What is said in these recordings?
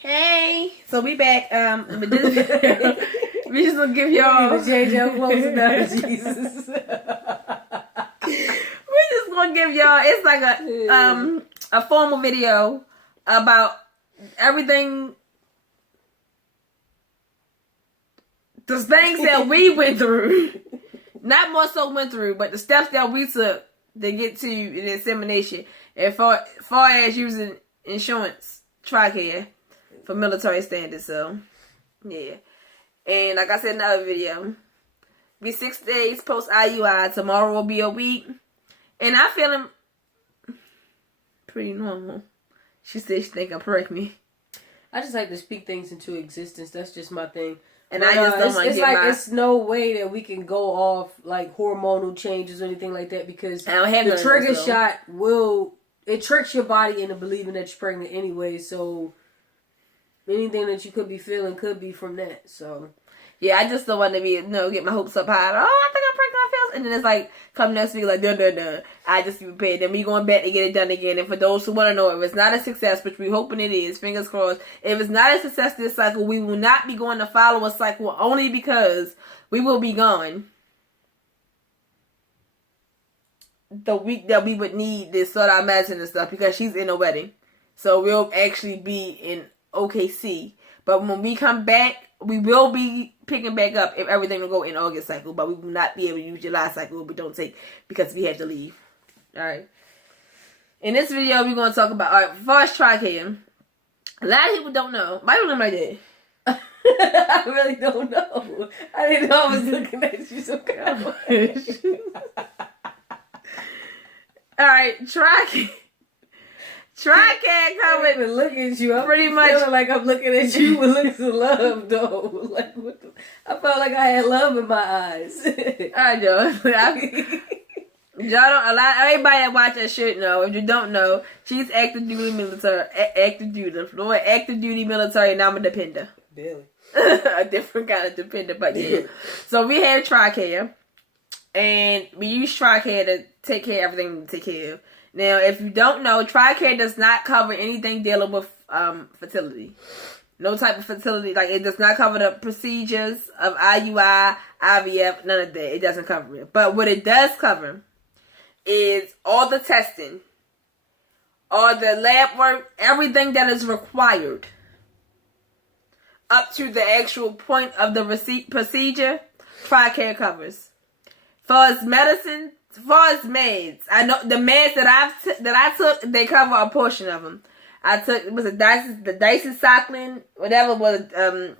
Hey, so we back. With this video, we just gonna give y'all. Change your clothes enough, Jesus. We just gonna give y'all. It's like a formal video about everything, the things that we went through. Not more so went through, but the steps that we took to get to the insemination, as far as using insurance, Tricare, for military standards. So, yeah. And like I said in the other video, be 6 days post IUI. Tomorrow will be a week. And I'm feeling pretty normal. She said she think I'm pregnant. I just like to speak things into existence. That's just my thing. And I just don't want to get like it's no way that we can go off like hormonal changes or anything like that, because I don't have the trigger shot it tricks your body into believing that you're pregnant anyway. So anything that you could be feeling could be from that. So yeah, I just don't want to get my hopes up high. Oh, I think I'm pregnant. I feel, and then it's like come next week like dun. I just be prepared. Then we going back to get it done again. And for those who want to know, if it's not a success, which we're hoping it is, fingers crossed. If it's not a success this cycle, we will not be going to follow a cycle only because we will be gone the week that we would need to sort our medicine and stuff, because she's in a wedding. So we'll actually be in OKC. But when we come back, we will be picking back up if everything will go in August cycle. But we will not be able to use July cycle if we don't take, because we had to leave. Alright. In this video, we're going to talk about, alright, first Tricare. A lot of people don't know. Why you looking like that? I really don't know. I didn't know I was looking at you so kind of Alright, Tricare. Tricare covered. Even look at you. I'm pretty much feeling like I'm looking at you with looks of love, though. Like I felt like I had love in my eyes. Alright, y'all. Y'all don't. Everybody that watch that should know. If you don't know, she's active duty military. Active duty military, and I'm a depender. Really? A different kind of depender, but yeah. So we have Tricare, and we use Tricare to take care of everything we take care of. Now, if you don't know, Tricare does not cover anything dealing with fertility. No type of fertility. Like, it does not cover the procedures of IUI, IVF, none of that. It doesn't cover it. But what it does cover is all the testing, all the lab work, everything that is required up to the actual point of the procedure, Tricare covers. For its medicine, as far as meds, I know the meds that I took, they cover a portion of them. I took, it was the Dicyclin, whatever was an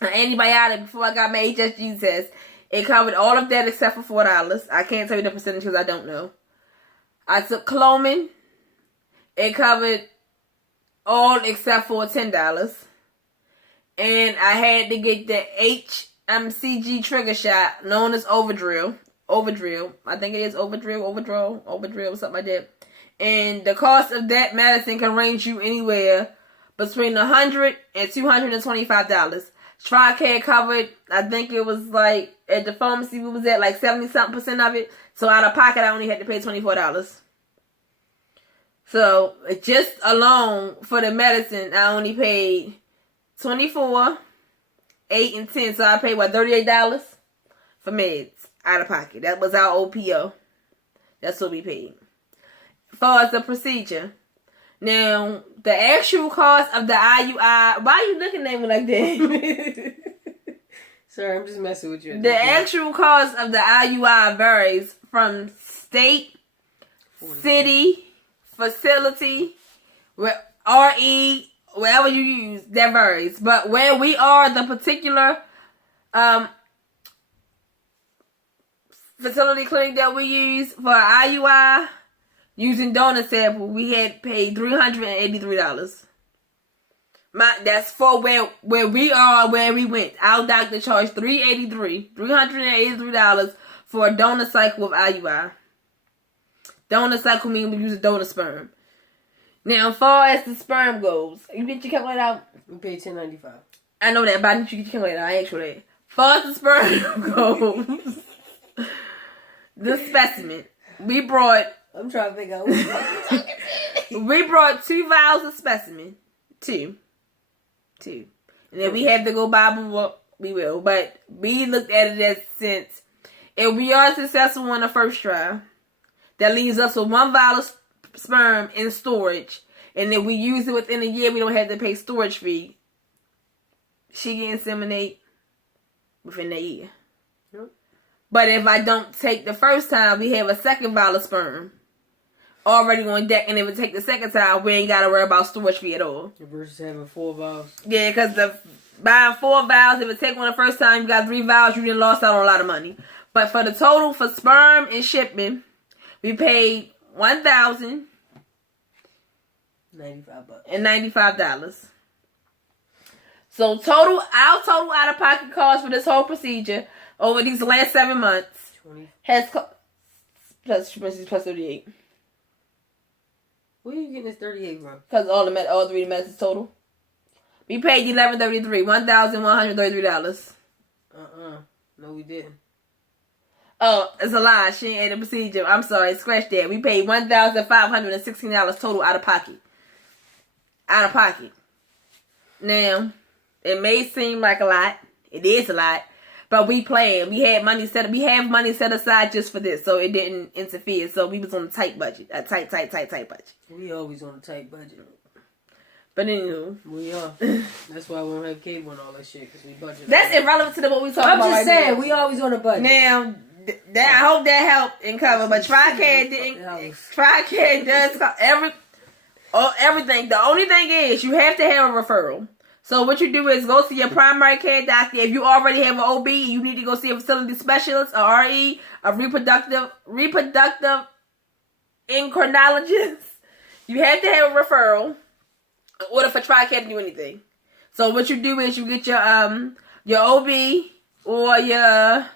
antibiotic before I got my HSG test. It covered all of that except for $4. I can't tell you the percentage because I don't know. I took Clomid. It covered all except for $10. And I had to get the HMCG trigger shot, known as Overdrill. I think it is Overdrill, something like that. And the cost of that medicine can range you anywhere between $100 and $225. Tricare covered, I think it was like, at the pharmacy we was at like 70-something% of it. So out of pocket, I only had to pay $24. So just alone for the medicine, I only paid $24, $8, and $10. So I paid $38 for meds out of pocket. That was our OPO. That's what we paid. As far as the procedure. Now, the actual cost of the IUI, why are you looking at me like that? Sorry, I'm just messing with you. The actual cost of the IUI varies from state, city, facility, RE, wherever you use, that varies. But where we are, the particular fertility clinic that we use for IUI, using donor sample, we had paid $383. That's for where we are, where we went. Our doctor charged $383 for a donor cycle of IUI. Donor cycle means we use a donor sperm. Now, as far as the sperm goes, you get your calculator out? We paid $10.95. I know that, but I need you to get your calculator out. I ain't sure that. As far as the sperm goes, the specimen, we brought... I'm trying to figure out we brought 2 vials of specimen. 2. too. And if we have to go Bible, we will. But we looked at it as since if we are successful on the first try, that leaves us with 1 vial of sperm in storage. And if we use it within a year, we don't have to pay storage fee. She can inseminate within a year. Yep. But if I don't take the first time, we have a 2nd vial of sperm already on deck. And if we take the 2nd time, we ain't got to worry about storage fee at all. Versus having 4 vials. Yeah, because buying 4 vials, if it take one the first time, you got 3 vials, you done lost out on a lot of money. But for the total for sperm and shipping, we paid $1,095. So our total out of pocket cost for this whole procedure over these last 7 months 20. has plus 38. Where are you getting this 38 from? Because all 3 medicines total. We paid $1,133. No, we didn't. Oh, it's a lie. She ain't in the procedure. I'm sorry. Scratch that. We paid $1,516 total out of pocket. Now, it may seem like a lot. It is a lot. But we planned. We have money set aside just for this, so it didn't interfere. So we was on a tight budget. A tight budget. We always on a tight budget. But anywho. We are. That's why we don't have cable and all that shit, because we budget. That's irrelevant to what we talking about. I'm just saying, we always on a budget. Now, I hope that helped and cover, but Tricare didn't. Tricare does cover everything. The only thing is you have to have a referral. So what you do is go to your primary care doctor. If you already have an OB, you need to go see a fertility specialist, a RE, a reproductive endocrinologist. You have to have a referral in order for Tricare to do anything. So what you do is you get your OB or your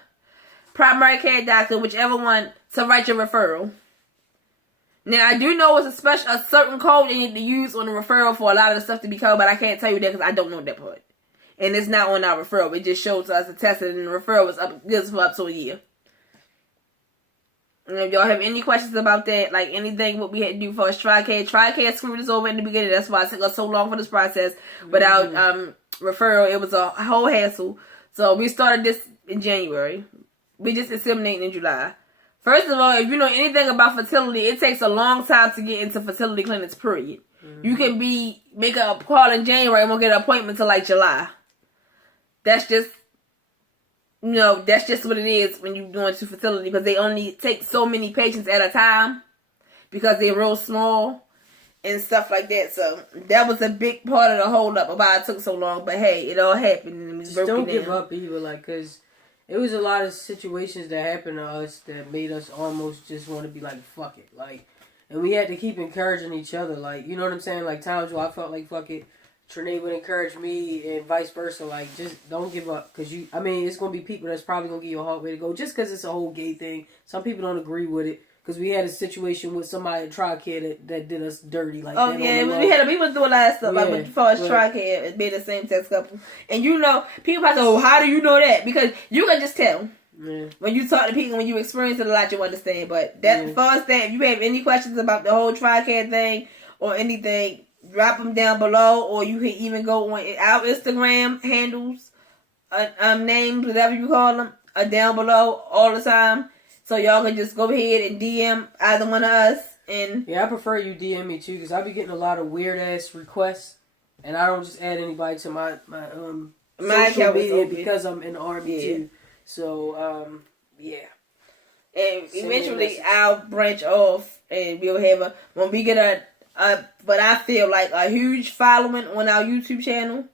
primary care doctor, whichever one, to write your referral. Now, I do know it's a certain code you need to use on the referral for a lot of the stuff to be covered, but I can't tell you that because I don't know that part. And it's not on our referral. It just shows us the test, and the referral was good for up to a year. And if y'all have any questions about that, like anything what we had to do for us, Tricare screwed us over in the beginning. That's why it took us so long for this process. Without referral, it was a whole hassle. So we started this in January. We just inseminating in July. First of all, if you know anything about fertility, it takes a long time to get into fertility clinics, period. Mm-hmm. You can make a call in January and won't get an appointment till like July. That's just what it is when you're going to fertility, because they only take so many patients at a time because they're real small and stuff like that. So that was a big part of the hold up about it took so long. But hey, it all happened. And just don't give up either, because it was a lot of situations that happened to us that made us almost just want to be like, fuck it. Like, and we had to keep encouraging each other. Like, you know what I'm saying? Like, times where I felt like, fuck it, Trinae would encourage me and vice versa. Like, just don't give up. Because, it's going to be people that's probably going to give you a hard way to go. Just because it's a whole gay thing. Some people don't agree with it. Because we had a situation with somebody at Tricare that did us dirty like that. Yeah, we went through a lot of stuff. Like, as far as Tricare, it being the same sex couple. And people probably say, how do you know that? Because you can just tell. Yeah. When you talk to people, when you experience it a lot, you understand. But as far as that, if you have any questions about the whole Tricare thing or anything, drop them down below. Or you can even go on our Instagram handles, names, whatever you call them, are down below all the time. So y'all can just go ahead and DM either one of us. And yeah, I prefer you DM me too, because I be getting a lot of weird ass requests, and I don't just add anybody to my social media because I'm in the army too. So yeah. And eventually I'll branch off, and we'll have when we get but I feel like a huge following on our YouTube channel.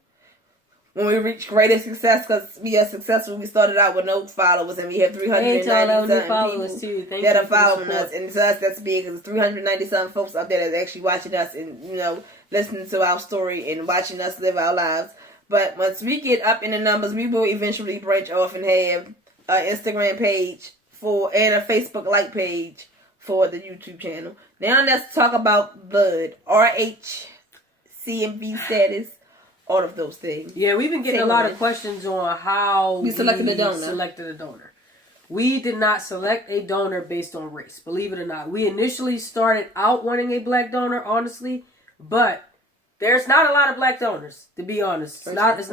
When we reach greater success, because we are successful, we started out with no followers, and we have 390 followers people that are following us, and to us that's big, because 390 something folks out there that's actually watching us and listening to our story and watching us live our lives. But once we get up in the numbers, we will eventually branch off and have an Instagram page and a Facebook like page for the YouTube channel. Now let's talk about blood, RH, CMV status. All of those things. Yeah, we've been getting a lot of questions on how we selected a donor. We did not select a donor based on race, believe it or not. We initially started out wanting a black donor, honestly, but There's not a lot of black donors, to be honest. It's not a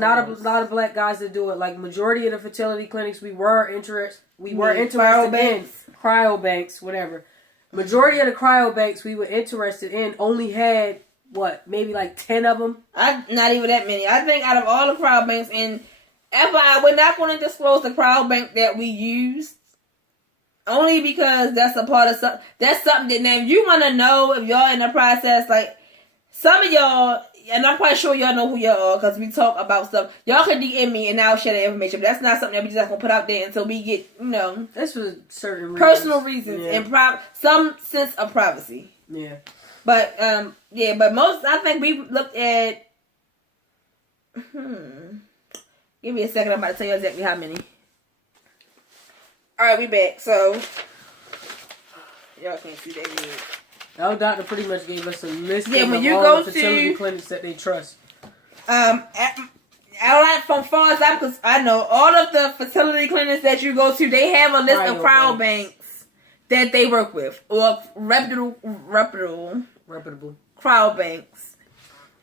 lot of black guys that do it. Like majority of the fertility clinics, we were interested in cryobanks, whatever. Majority of the cryobanks we were interested in only had maybe like 10 of them. Not even that many. I think out of all the cryobanks, and we're not going to disclose the cryobank that we used, only because that's a part of something. That's something that now if you want to know if y'all in the process, like some of y'all, and I'm quite sure y'all know who y'all are because we talk about stuff. Y'all can DM me and I'll share the information. But that's not something that we just gonna put out there until we get, that's for certain reasons. Personal reasons and some sense of privacy. Yeah. But but most I think we looked at. Give me a second. I'm about to tell you exactly how many. All right, we back. So y'all can't see that yet. Our doctor pretty much gave us a list of when you all go the fertility to clinics that they trust. From far as because I know all of the fertility clinics that you go to, they have a list of cryobanks that they work with, or reputable cryobanks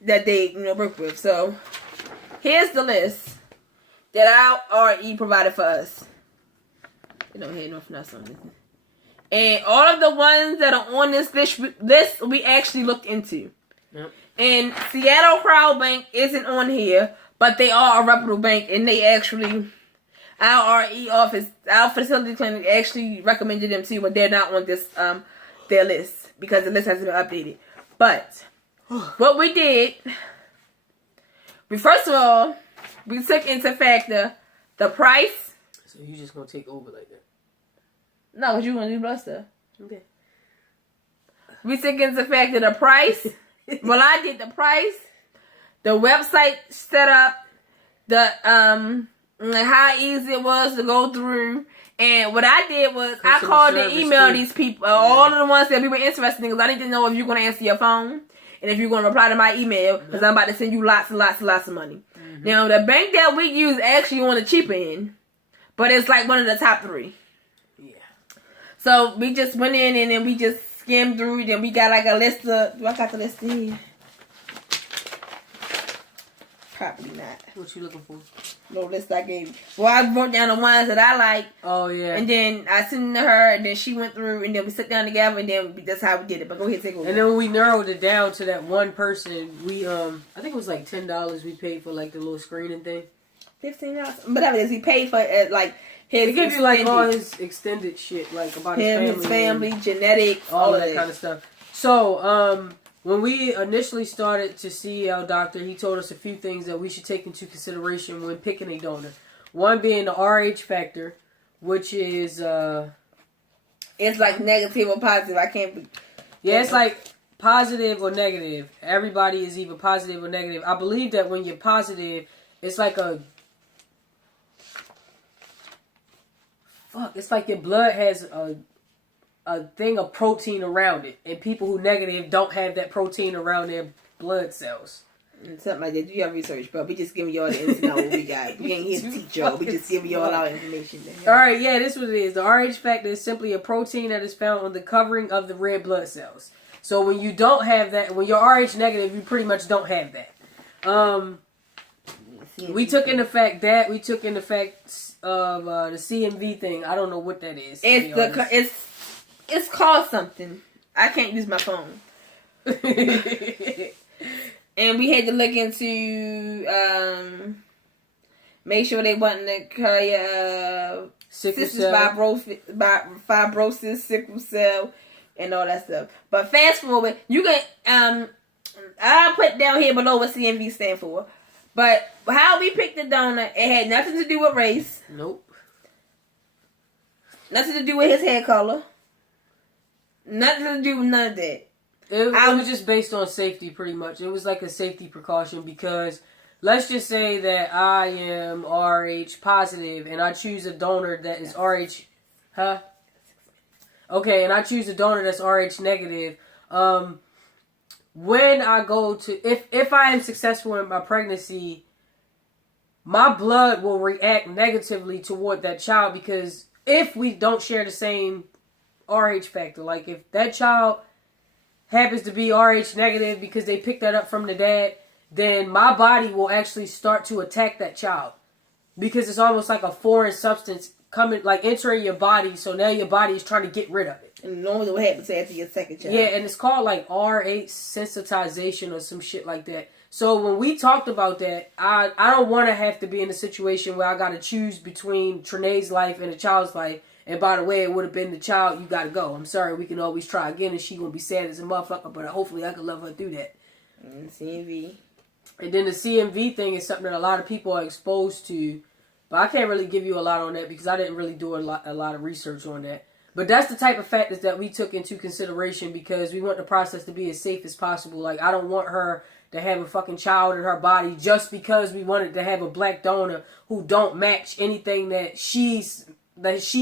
that they work with. So here's the list that our RE provided for us. You don't hear nothing else on this. And all of the ones that are on this list we actually looked into. Yep. And Seattle Cryobank isn't on here, but they are a reputable bank, and they actually, our RE office, our fertility clinic actually recommended them too, but they're not on this their list because the list hasn't been updated. But what we did, first of all, we took into factor the price. So you just gonna take over like that? No, what you gonna do blood stuff. Okay. We took into factor the price. Well, I did the price, the website setup, the how easy it was to go through, and what I did was I called and emailed these people, all of the ones that we were interested in, because I didn't know if you're gonna answer your phone and if you're gonna reply to my email, because I'm about to send you lots and lots and lots of money. Mm-hmm. Now the bank that we use actually on the cheaper end, but it's like one of the top 3. So we just went in and then we just skimmed through. Then we got like a list of. Do I got the list here? Probably not. What you looking for? No list I gave you. Well, I wrote down the ones that I like. Oh yeah. And then I sent them to her, and then she went through, and then we sat down together, and then that's how we did it. But go ahead, take over. And then when we narrowed it down to that one person, we I think it was like $10 we paid for like the little screening thing. $15, whatever it is. He paid for it like. He gives you like all his extended shit, like about his family, genetics, all of that kind of stuff. So, when we initially started to see our doctor, he told us a few things that we should take into consideration when picking a donor. One being the RH factor, which is it's like negative or positive. I can't be. Yeah, it's like positive or negative. Everybody is either positive or negative. I believe that when you're positive, it's like it's like your blood has a thing of protein around it, and people who negative don't have that protein around their blood cells. Something like that. Do your research, bro. We just giving y'all the ins and outs what we got. We ain't here to teach y'all. We just giving y'all our information. Alright, yeah, this is what it is. The RH factor is simply a protein that is found on the covering of the red blood cells. So when you don't have that, when you're RH negative, you pretty much don't have that. We took into fact of the CMV thing. I don't know what that is. It's called something. I can't use my phone. And we had to look into make sure they wasn't to carry fibrosis, sickle cell, and all that stuff. But fast forward, you can I'll put down here below what CMV stand for. But how we picked the donor, it had nothing to do with race. Nope. Nothing to do with his hair color. Nothing to do with none of that. It was just based on safety, pretty much. It was like a safety precaution because let's just say that I am RH positive and I choose a donor that is RH... Huh? Okay, and I choose a donor that's RH negative. When I go to... If I am successful in my pregnancy, my blood will react negatively toward that child because if we don't share the same RH factor, like if that child happens to be RH negative because they picked that up from the dad, then my body will actually start to attack that child. Because it's almost like a foreign substance coming, like entering your body. So now your body is trying to get rid of it. And normally what happens after your second child. Yeah, and it's called like RH sensitization or some shit like that. So when we talked about that, I don't want to have to be in a situation where I got to choose between Trinae's life and a child's life. And by the way, it would have been the child, you got to go. I'm sorry, we can always try again, and she going to be sad as a motherfucker, but hopefully I can love her through that. CMV. And then the CMV thing is something that a lot of people are exposed to. But I can't really give you a lot on that because I didn't really do a lot of research on that. But that's the type of factors that we took into consideration because we want the process to be as safe as possible. Like, I don't want her to have a fucking child in her body just because we wanted to have a black donor who don't match anything that she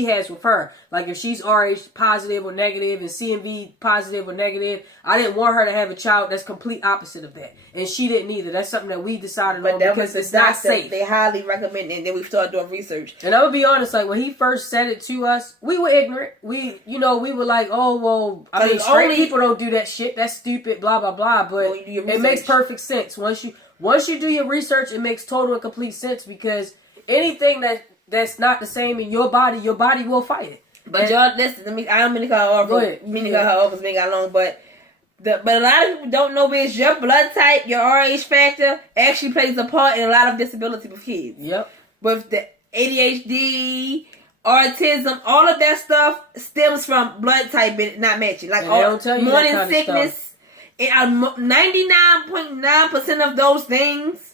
has with her. Like if she's RH positive or negative and CMV positive or negative, I didn't want her to have a child that's complete opposite of that. And she didn't either. That's something that we decided on because it's not safe. They highly recommend it, and then we started doing research. And I'm gonna be honest, like when he first said it to us, we were ignorant. We were like, oh well, I mean, straight people don't do that shit. That's stupid, blah blah blah. But it makes perfect sense once you do your research. It makes total and complete sense because anything that's not the same in your body will fight it. But y'all, listen, I don't mean to call her over. Being got long, but a lot of people don't know is your blood type, your RH factor, actually plays a part in a lot of disability with kids. Yep. With the ADHD, autism, all of that stuff stems from blood type not matching. Like morning sickness, 99.9% of those things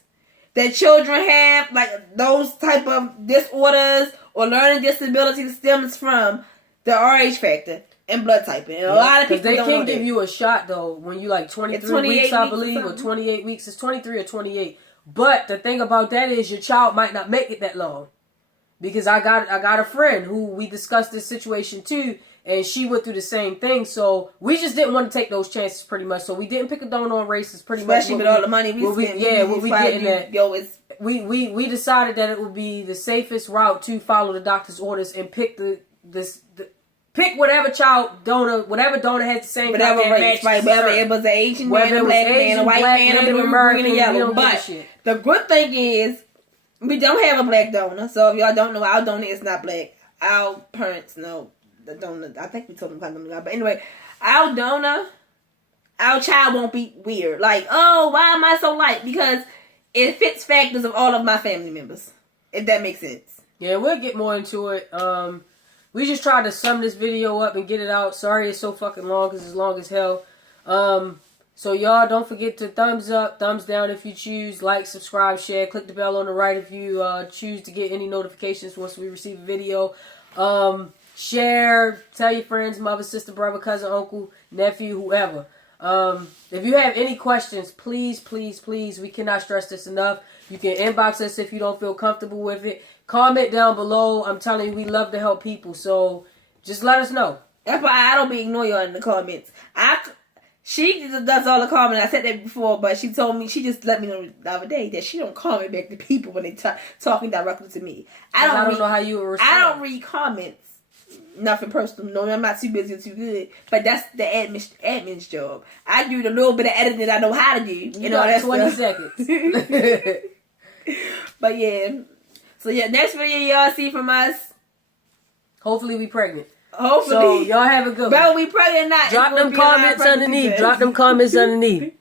that children have, like those type of disorders or learning disabilities, stems from the RH factor and blood typing. And a lot of people they don't can know give that. you a shot though when you like 23 weeks, I believe, or 28 weeks. It's 23 or 28. But the thing about that is your child might not make it that long. Because I got a friend who we discussed this situation too, and she went through the same thing. So we just didn't want to take those chances pretty much. So we didn't pick a donor on races pretty much. Especially with all the money we spent. We decided that it would be the safest route to follow the doctor's orders and pick pick whatever whatever donor has the same whatever race, right? Whether it was an Asian man, a black man, a white man, a blue, green, and yellow. But the good thing is we don't have a black donor. So if y'all don't know, our donor is not black. Our parents know the donor. I think we told them kind of, but anyway, our donor, our child won't be weird. Like, oh, why am I so light? Because it fits factors of all of my family members. If that makes sense. Yeah, we'll get more into it. We just tried to sum this video up and get it out. Sorry it's so fucking long because it's long as hell. So y'all don't forget to thumbs up, thumbs down if you choose, like, subscribe, share, click the bell on the right if you choose to get any notifications once we receive a video. Share, tell your friends, mother, sister, brother, cousin, uncle, nephew, whoever. If you have any questions, please, please, please, we cannot stress this enough. You can inbox us if you don't feel comfortable with it. Comment down below. I'm telling you, we love to help people. So just let us know. That's why I don't be ignoring y'all in the comments. She just does all the comments. I said that before, but she told me, she just let me know the other day that she don't comment back to people when they talking directly to me. I don't know how you would respond. I don't read comments. Nothing personal. No, I'm not too busy or too good. But that's the admin's job. I do the little bit of editing that I know how to do. You know, that's 20 seconds. But yeah. So yeah, next video y'all see from us. Hopefully we pregnant. Hopefully. So y'all have a good one. Whether we pregnant or not. Drop them comments underneath. Drop them comments underneath.